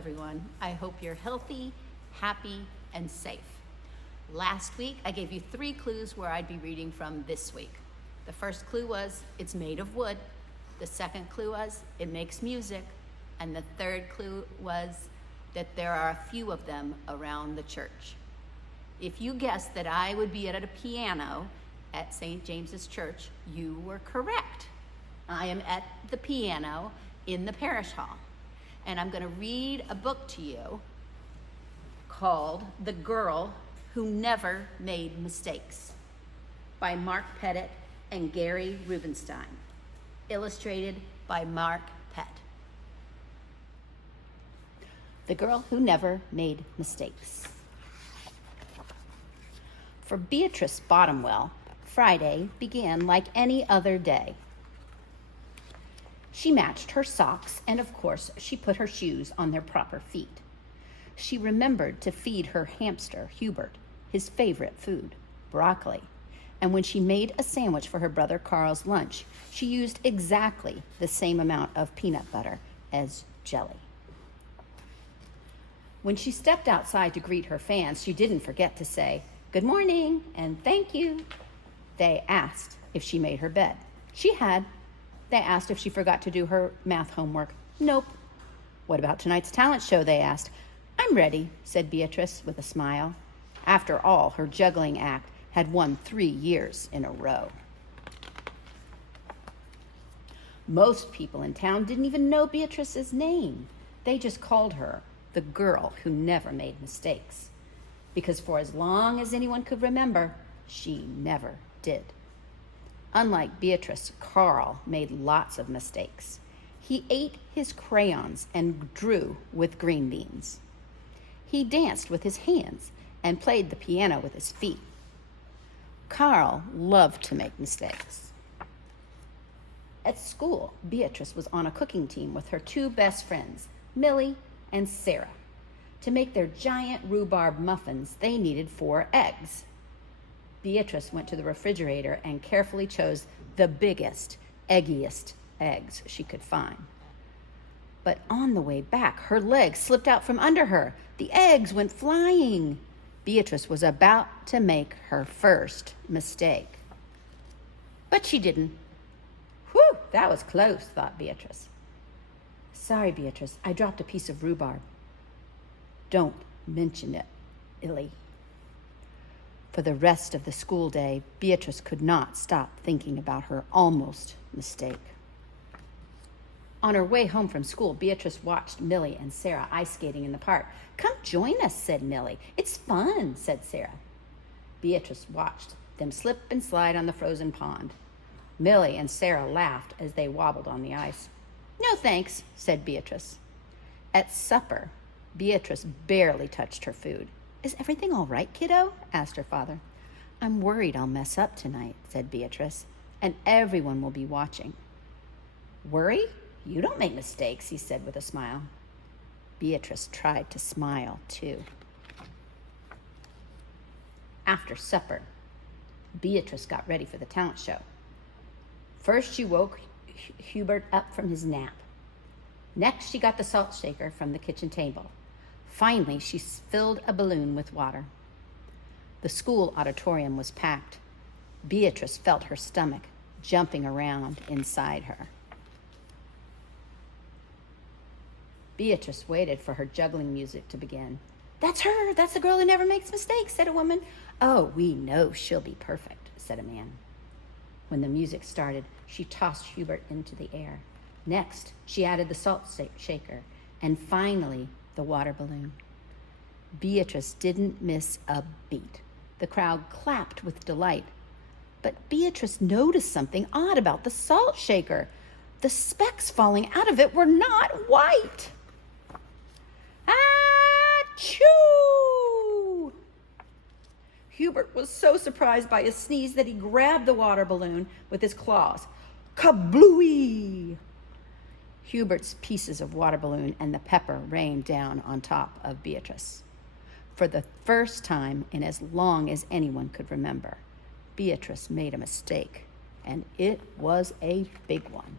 everyone. I hope you're healthy, happy, and safe. Last week, I gave you 3 clues where I'd be reading from this week. The first clue was, it's made of wood. The second clue was, it makes music. And the third clue was that there are a few of them around the church. If you guessed that I would be at a piano at St. James's Church, you were correct. I am at the piano in the parish hall. And I'm going to read a book to you called The Girl Who Never Made Mistakes by Mark Pett and Gary Rubinstein, illustrated by Mark Pett. The Girl Who Never Made Mistakes. For Beatrice Bottomwell, Friday began like any other day. She matched her socks, and of course, she put her shoes on their proper feet. She remembered to feed her hamster, Hubert, his favorite food, broccoli. And when she made a sandwich for her brother Carl's lunch, she used exactly the same amount of peanut butter as jelly. When she stepped outside to greet her fans, she didn't forget to say, "Good morning," and "Thank you." They asked if she made her bed. She had. They asked if she forgot to do her math homework. Nope. What about tonight's talent show, they asked. "I'm ready," said Beatrice with a smile. After all, her juggling act had won 3 years in a row. Most people in town didn't even know Beatrice's name. They just called her the girl who never made mistakes. Because for as long as anyone could remember, she never did. Unlike Beatrice, Carl made lots of mistakes. He ate his crayons and drew with green beans. He danced with his hands and played the piano with his feet. Carl loved to make mistakes. At school, Beatrice was on a cooking team with her 2 best friends, Millie and Sarah. To make their giant rhubarb muffins, they needed 4 eggs. Beatrice went to the refrigerator and carefully chose the biggest, eggiest eggs she could find. But on the way back, her legs slipped out from under her. The eggs went flying. Beatrice was about to make her first mistake. But she didn't. Whew, that was close, thought Beatrice. Sorry, Beatrice, I dropped a piece of rhubarb. Don't mention it, Illy. For the rest of the school day, Beatrice could not stop thinking about her almost mistake. On her way home from school, Beatrice watched Millie and Sarah ice skating in the park. "Come join us," said Millie. "It's fun," said Sarah. Beatrice watched them slip and slide on the frozen pond. Millie and Sarah laughed as they wobbled on the ice. "No thanks," said Beatrice. At supper, Beatrice barely touched her food. "Is everything all right, kiddo?" asked her father. "I'm worried I'll mess up tonight," said Beatrice, "and everyone will be watching." "Worry? You don't make mistakes," he said with a smile. Beatrice tried to smile, too. After supper, Beatrice got ready for the talent show. First, she woke Hubert up from his nap. Next, she got the salt shaker from the kitchen table. Finally, she filled a balloon with water. The school auditorium was packed. Beatrice felt her stomach jumping around inside her. Beatrice waited for her juggling music to begin. "That's her! That's the girl who never makes mistakes," said a woman. "Oh, we know she'll be perfect," said a man. When the music started, she tossed Hubert into the air. Next, she added the salt shaker, and finally, the water balloon. Beatrice didn't miss a beat. The crowd clapped with delight. But Beatrice noticed something odd about the salt shaker. The specks falling out of it were not white. Achoo! Hubert was so surprised by his sneeze that he grabbed the water balloon with his claws. Kablooey! Hubert's pieces of water balloon and the pepper rained down on top of Beatrice. For the first time in as long as anyone could remember, Beatrice made a mistake, and it was a big one.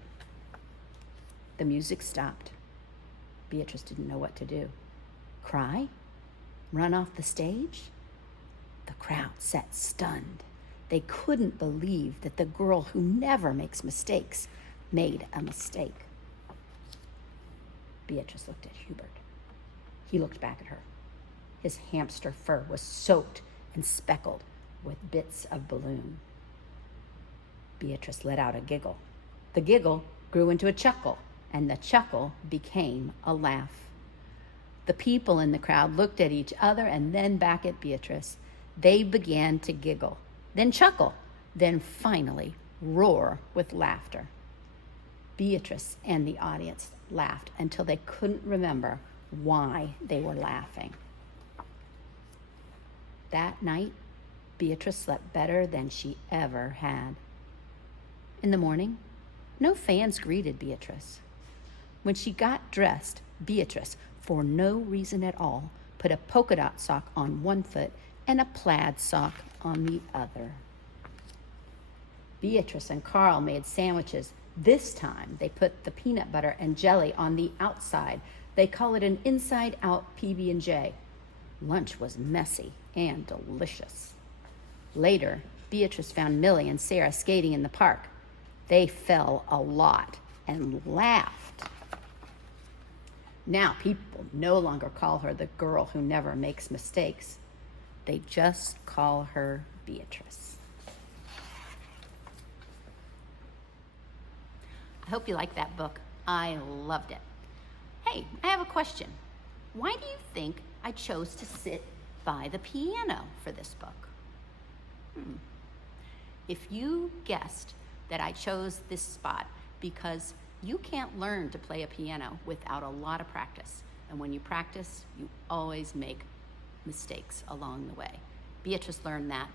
The music stopped. Beatrice didn't know what to do. Cry? Run off the stage? The crowd sat stunned. They couldn't believe that the girl who never makes mistakes made a mistake. Beatrice looked at Hubert. He looked back at her. His hamster fur was soaked and speckled with bits of balloon. Beatrice let out a giggle. The giggle grew into a chuckle, and the chuckle became a laugh. The people in the crowd looked at each other and then back at Beatrice. They began to giggle, then chuckle, then finally roar with laughter. Beatrice and the audience laughed until they couldn't remember why they were laughing. That night, Beatrice slept better than she ever had. In the morning, no fans greeted Beatrice. When she got dressed, Beatrice, for no reason at all, put a polka dot sock on one foot and a plaid sock on the other. Beatrice and Carl made sandwiches. This time, they put the peanut butter and jelly on the outside. They call it an inside-out PB&J. Lunch was messy and delicious. Later, Beatrice found Millie and Sarah skating in the park. They fell a lot and laughed. Now people no longer call her the girl who never makes mistakes. They just call her Beatrice. I hope you liked that book. I loved it. Hey, I have a question. Why do you think I chose to sit by the piano for this book? If you guessed that I chose this spot because you can't learn to play a piano without a lot of practice. And when you practice, you always make mistakes along the way. Beatrice learned that,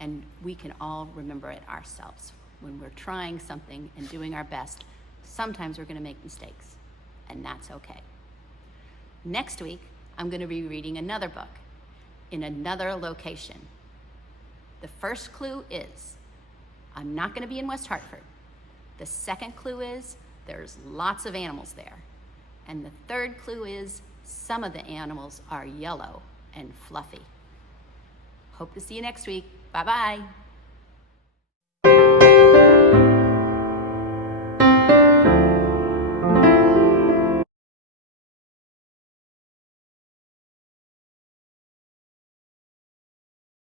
and we can all remember it ourselves. When we're trying something and doing our best, sometimes we're going to make mistakes, and that's okay. Next week, I'm going to be reading another book in another location. The first clue is, I'm not going to be in West Hartford. The second clue is, there's lots of animals there. And the third clue is, some of the animals are yellow and fluffy. Hope to see you next week. Bye-bye.